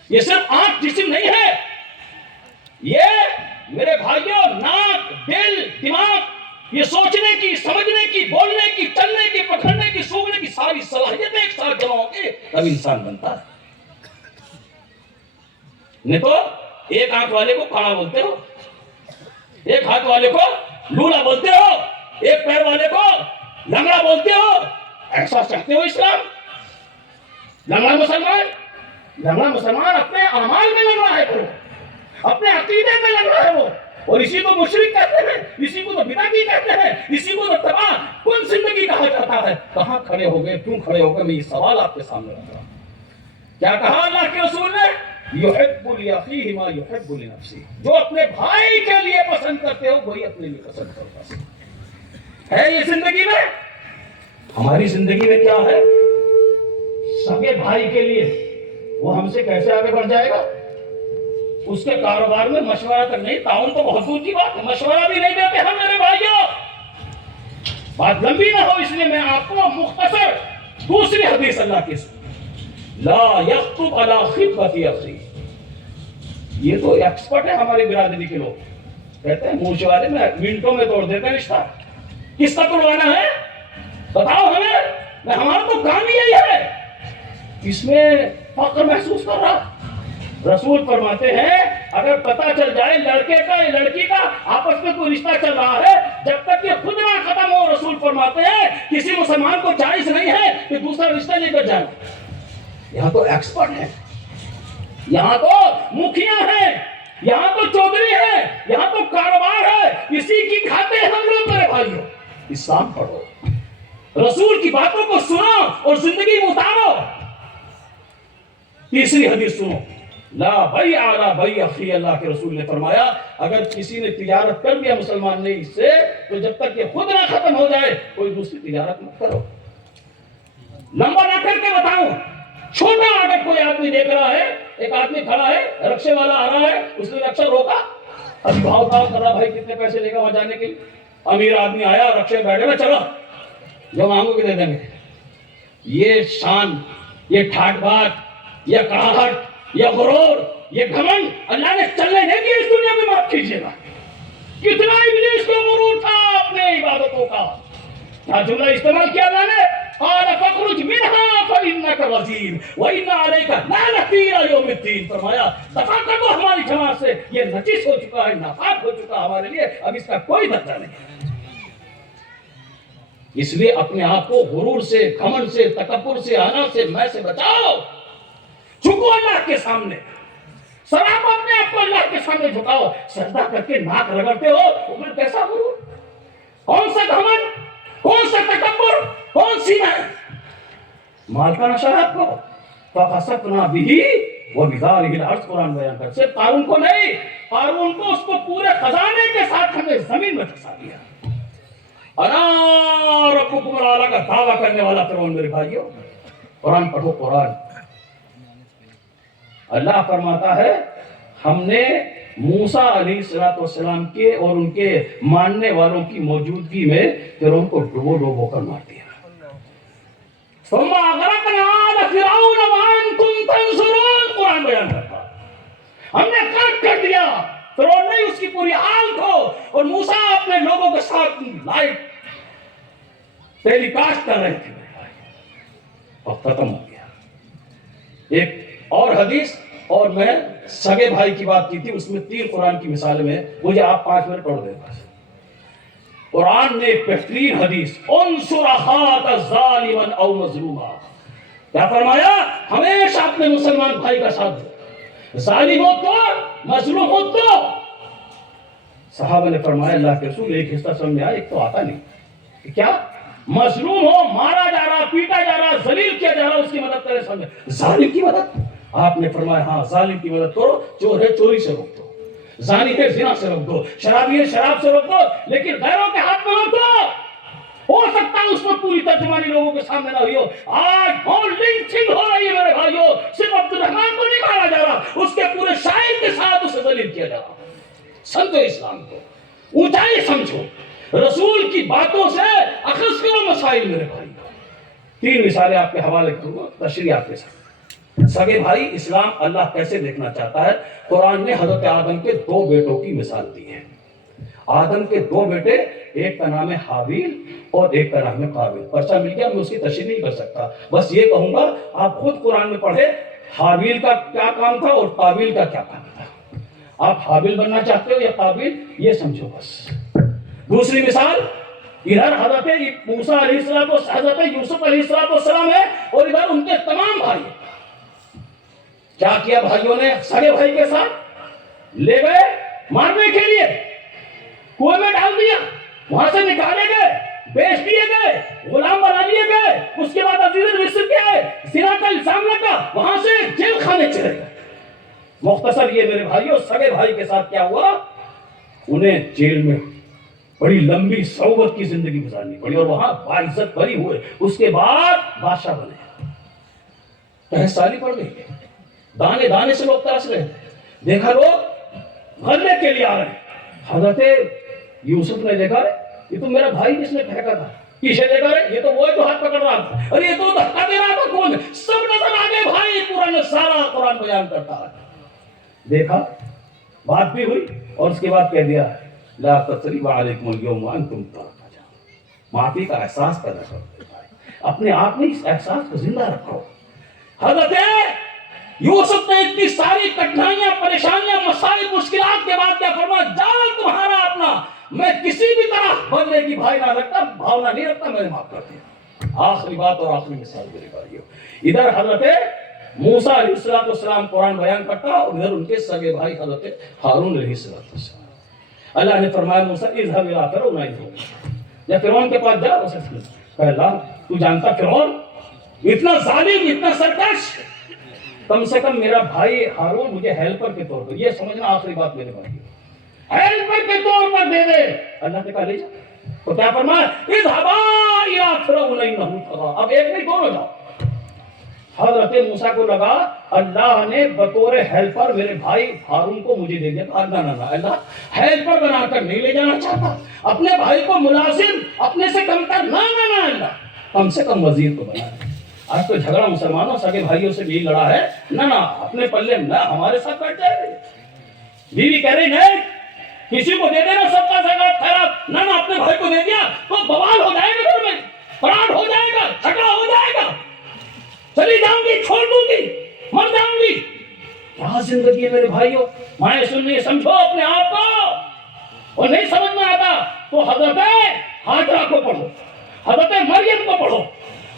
یہ صرف آنکھ جسم نہیں ہے، یہ میرے بھائیوں ناک، دل، دماغ، یہ سوچنے کی، سمجھنے کی، بولنے کی، چلنے کی، پکڑنے کی، سونگھنے کی ساری صلاحیتیں ایک ساتھ جمع ہو کے تب انسان بنتا ہے۔ نہیں تو ایک آنکھ والے کو کاڑا بولتے ہو، ایک ہاتھ والے کو لولا بولتے ہو، ایک پیر والے کو لنگڑا بولتے ہو۔ ایسا چاہتے ہو اسلام؟ لنگڑا مسلمان اپنے اعمال میں لنگڑا ہے، اپنے عقیدے میں لنگڑا ہے وہ، اور اسی کو مشرک کہتے ہیں، اسی کو تو بدعتی کہتے ہیں، اسی کو تو تباہ کن زندگی کہا جاتا ہے۔ کہاں کھڑے ہو گئے، کیوں کھڑے ہو گئے؟ میں یہ سوال آپ کے سامنے رکھ رہا ہوں۔ کیا کہا اللہ کے رسول نے؟ یحب لأخیہ ما یحب لنفسہ، جو اپنے بھائی کے لیے پسند کرتے ہو وہی اپنے لیے پسند کرتا ہے۔ یہ زندگی میں، ہماری زندگی میں کیا ہے؟ سگے بھائی کے لیے وہ ہم سے کیسے آگے بڑھ جائے گا؟ اس کے کاروبار میں مشورہ تک نہیں، تعاون تو بہت دور کی بات ہے، مشورہ بھی نہیں دیتے ہم میرے بھائیوں۔ بات لمبی نہ ہو اس لیے میں آپ کو مختصر دوسری حدیث اللہ کی لا یخطب علی خطبۃ اخیہ، یہ تو ایکسپرٹ ہے ہماری برادری کے لوگ، کہتے ہیں منہ والے میں منٹوں میں توڑ دیتے ہیں رشتہ، کس کا توڑوانا ہے بتاؤ ہمیں؟ ہمارا تو کام یہی ہے، اس میں فخر محسوس کر رہا۔ رسول فرماتے ہیں اگر پتہ چل جائے لڑکے کا یا لڑکی کا آپس میں کوئی رشتہ چل رہا ہے، جب تک یہ خود نہ ختم ہو، رسول فرماتے ہیں کسی مسلمان کو جائز نہیں ہے کہ دوسرا رشتہ لے کر جائے۔ یہاں تو ایکسپرٹ ہیں، یہاں تو مکھیا ہیں، یہاں تو چودھری ہیں، یہاں تو کاروبار ہے، اسی کی کھاتے ہیں ہم لوگ میرے بھائیوں۔ اسلام پڑھو، رسول کی باتوں کو سنو اور زندگی میں اتارو۔ تیسری حدیث سنو، لا بیع علی بیع اخی، اللہ کے رسول نے فرمایا اگر کسی نے تجارت کر لیا مسلمان نے اس سے، تو جب تک یہ خود نہ ختم ہو جائے کوئی دوسری تجارت مت کرو۔ لمبا نہ کر کے بتاؤں، چھوٹا اگر کوئی آدمی دیکھ رہا ہے، ایک آدمی کھڑا ہے، رکشے والا آ رہا ہے، اس نے رکشہ روکا، ابھی بھاؤ تاؤ کر رہا، بھائی کتنے پیسے لے گا وہاں جانے کے لیے؟ امیر آدمی آیا، رکشے بیٹھے نا، چلو جو مانگو گے دے دیں گے۔ یہ شان، یہ ٹھاٹ بات، یہ کڑاہٹ، یہ غرور، یہ گھمنڈ اللہ نے چلنے نہیں دیا اس دنیا میں، معاف کیجیے گا۔ کتنا ابلیس کو غرور تھا اپنے عبادتوں کا، کیا جملہ استعمال کیا اللہ نے؟ قال فاخرج منها فإنك رجيم وإن عليك لعنتي إلى يوم الدين، فرمایا دفع کر دو ہماری جماعت سے، یہ نجس ہو چکا ہے، ناپاک ہو چکا ہمارے لیے، اب اس کا کوئی درجہ نہیں۔ اس لیے اپنے آپ کو غرور سے، گھمنڈ سے، تکبر سے، انا سے، میں سے بچاؤ۔ جھکو اللہ کے سامنے، سلام اپنے آپ کو اللہ کے سامنے جھکاؤ۔ سجدہ کر کے ناک رگڑتے ہو، وہ کیسا غرور، کون سا گھمنڈ، کون سا تکبر، کون سی میں مال کا نشہ ہے آپ کو؟ فَخَسَفْنَا بِهِ وَبِدَارِهِ الْأَرْضَ قرآن بیان کر، صرف قارون کو نہیں، قارون کو اس کو پورے خزانے کے ساتھ ہم نے زمین میں دھسا دیا۔ انا ربکم الاعلی کا دعویٰ کرنے والا فرعون میرے بھائیو، قرآن پڑھو قرآن۔ اللہ فرماتا ہے ہم نے موسیٰ علیہ السلام کے اور ان کے ماننے والوں کی موجودگی میں فرعون کو ڈبو ڈبو کر مار دیا۔ ثم اغرقنا آل فرعون وانتم تنظرون، قرآن بیان کرتا ہم نے غرق کر دیا فرعون نے اس کی پوری آل کو، اور موسیٰ اپنے لوگوں کے ساتھ لائٹ ٹیلی کاسٹ کر رہے تھے اور ختم ہو گیا۔ ایک اور حدیث، اور میں سگے بھائی کی بات کی تھی، اس میں 3 قرآن کی مثالیں میں مجھے آپ 5 منٹ پڑھ دیں بس۔ قرآن نے ایک بہترین حدیث انصر اخاک ظالما او مظلوما، کیا فرمایا؟ ہمیشہ اپنے مسلمان بھائی کا ساتھ دو، ظالم ہو تو مظلوم ہو تو۔ صحابہ نے فرمایا اللہ کے رسول ایک حصہ سمجھ میں آیا، ایک تو آتا نہیں۔ کیا؟ مظلوم ہو، مارا جا رہا، پیٹا جا رہا، ذلیل کیا جا رہا، اس کی مدد کرے سمجھے۔ ظالم کی مدد؟ آپ نے فرمایا ہاں ظالم کی مدد کرو، چور ہے چوری سے روک دو، زانی ہے زنا سے روک دو، شرابی ہے شراب سے روک دو، لیکن غیروں کے ہاتھ میں روک دو۔ ہو سکتا ہے اس وقت پوری ترجمانی لوگوں کے سامنے نہ ہوئی ہو، آج اور لنچنگ ہو رہی ہے میرے بھائیو، صرف عبد الرحمن کو نہیں مارا جا رہا، اس کے پورے شاعر کے ساتھ اسے ذلیل کیا جا رہا۔ سمجھو اسلام کو، اونچائی سمجھو، رسول کی باتوں سے اخذ کرو مسائل میرے بھائی۔ 3 مثالیں آپ کے حوالے کروں، تشریح آپ کے ساتھ۔ سگے بھائی، اسلام اللہ کیسے دیکھنا چاہتا ہے؟ قرآن نے حضرت آدم کے 2 بیٹوں کی مثال دی ہے۔ آدم کے 2 بیٹے، ایک کا نام ہے حابیل اور ایک کا نام ہے قابیل۔ پرچہ مل گیا، میں اس کی تشریح نہیں کر سکتا، بس یہ کہوں گا آپ خود قرآن میں پڑھیں حابیل کا کیا کام تھا اور قابیل کا کیا کام تھا۔ آپ حابیل بننا چاہتے ہو یا قابیل، یہ سمجھو بس۔ دوسری مثال، ادھر حضرت موسیٰ علیہ السلام اور حضرت یوسف علیہ السلام ہے، اور ادھر ان کے تمام بھائی۔ کیا کیا بھائیوں نے سگے بھائی کے ساتھ؟ لے گئے مارنے کے لیے، کنویں میں ڈال دیا، وہاں سے نکالے گئے، بیچ دیے گئے، غلام بنا لیے گئے، اس کے بعد عزیز مصر کے آئے، زنا کا الزام لگا، وہاں سے جیل خانے چلے گئے۔ مختصر یہ میرے بھائیوں، سگے بھائی کے ساتھ کیا ہوا؟ انہیں جیل میں بڑی لمبی صعوبت کی زندگی گزارنی پڑی، اور وہاں باعزت بری ہوئے، اس کے بعد بادشاہ بنے۔ تحس سالی پڑ گئی، دانے دانے سے لوگ ترس رہے تھے، دیکھا لوگ غلے کے لیے آ رہے ہیں۔ حضرت یوسف نے دیکھا یہ تو میرا بھائی جس نے پھینکا تھا، پیچھے دیکھا یہ تو وہ ہے جو ہاتھ پکڑ رہا تھا، اور یہ تو دھکا دے رہا تھا، کون ہے؟ سب نظر آ گئے بھائی، قرآن سارا قرآن بیان کرتا ہے۔ دیکھا بات بھی ہوئی، اور اس کے بعد کہہ دیا لا تثریب علیکم اليوم وانتم طلقاء، معافی کا احساس پیدا کرو، اپنے آپ میں اس احساس کو زندہ رکھو۔ حضرت یوسف نے اتنی ساری کٹھنائیاں، پریشانیاں، مسائل، مشکلات کے بعد کیا فرمایا؟ جان تمہارا اپنا، میں کسی بھی طرح بدلے کی بھائی نہ رکھتا، بھاونا نہیں رکھتا، میں نے معاف کر دیا۔ آخری بات اور آخری مثال میرے بھائیو، ادھر حضرت موسیٰ علیہ السلام قرآن بیان کرتا، اور ادھر ان کے سگے بھائی حضرت ہارون علیہ السلام۔ اللہ نے فرمایا موسیٰ اذهب الى فرعون انه، یا فرعون کے پاس جا، اسے کہا اللہ تو جانتا فرعون اتنا ظالم، اتنا سرکش، کم سے کم میرا بھائی ہارون مجھے ہیلپر کے طور پر، یہ سمجھنا آخری بات میرے بھائی، ہیلپر کے طور پر دے دے۔ اللہ نے کہا لے جا، تو کیا فرمایا اذهبا الى فرعون انه طغى، اب ایک نہیں دونوں جاؤ۔ حضرت موسیٰ کو لگا اللہ نے بطور ہیلپر میرے بھائی ہارون کو مجھے دے دیا، نہ نہ نہ، اللہ ہیلپر بنا کر نہیں لے جانا چاہتا، اپنے بھائی کو ملازم اپنے سے کم کر، نہ نہ نہ، اللہ کم سے کم وزیر تو بنا دے۔ آج تو جھگڑا مسلمانوں سگے بھائیوں سے بھی لڑا ہے، نہ نہ اپنے پلے نہ ہمارے ساتھ بیٹھ جائے، بیوی کہہ رہی نہیں کسی کو دے دینا سب کا زکات خیرات، نہ نہ اپنے بھائی کو دے دیا تو بوال ہو جائے گا، گھر میں پراڈ ہو جائے گا، جھگڑا ہو جائے گا، چلی جاؤں گی، چھوڑ دوں گی، مر جاؤں گی۔ کیا زندگی ہے میرے بھائیوں، مائیں سنیے، سمجھو اپنے آپ کو، اور نہیں سمجھ میں آتا تو حضرت ہاجرہ کو پڑھو، حضرت مریم کو پڑھو،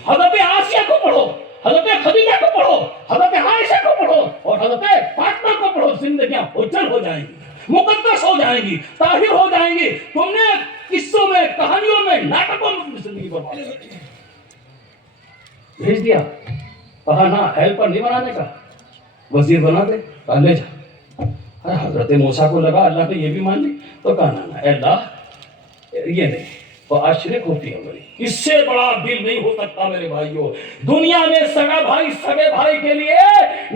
حضرت آسیہ کو پڑھو، حضرت خدیجہ کو پڑھو، حضرت عائشہ کو پڑھو، اور حضرت فاطمہ کو پڑھو، زندگیاں اجل ہو جائیں گی۔ مقدس ہو جائیں گی، طاہر ہو جائیں گی. تم نے قصوں میں، کہانیوں میں، ناٹکوں میں اپنی زندگی برباد کر دی. بھیج دیا، کہا نہ ہیلپر نہیں بنانے کا، وزیر بنا دے. کہا لے جا. حضرت موسیٰ کو لگا اللہ نے یہ بھی مان لی، تو کہا نہ اے اللہ یہ نہیں، تو اشرک ہوتی ہے بڑی. اس سے بڑا دل نہیں ہو سکتا میرے بھائیوں. دنیا میں سگا بھائی سگے بھائی کے لیے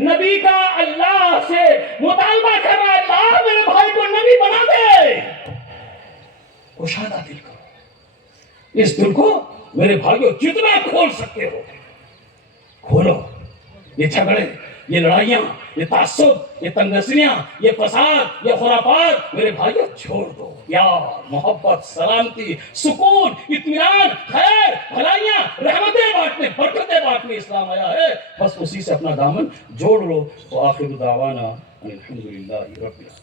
نبی کا اللہ سے مطالبہ کر رہا ہے، اللہ میرے بھائی کو نبی بنا دے. کشادہ دل کرو، اس دل کو میرے بھائیوں جتنا کھول سکتے ہو کھولو. یہ جھگڑے، یہ لڑائیاں، یہ تعصب، یہ تنگسیاں، یہ فساد، یہ خرافات میرے بھائیوں چھوڑ دو. پیار، محبت، سلامتی، سکون، اطمینان، خیر، بھلائیاں، رحمتیں بانٹنے، برکتیں بانٹنے اسلام آیا ہے. بس اسی سے اپنا دامن جوڑ لو. وآخر دعوانا الحمدللہ رب العالمین.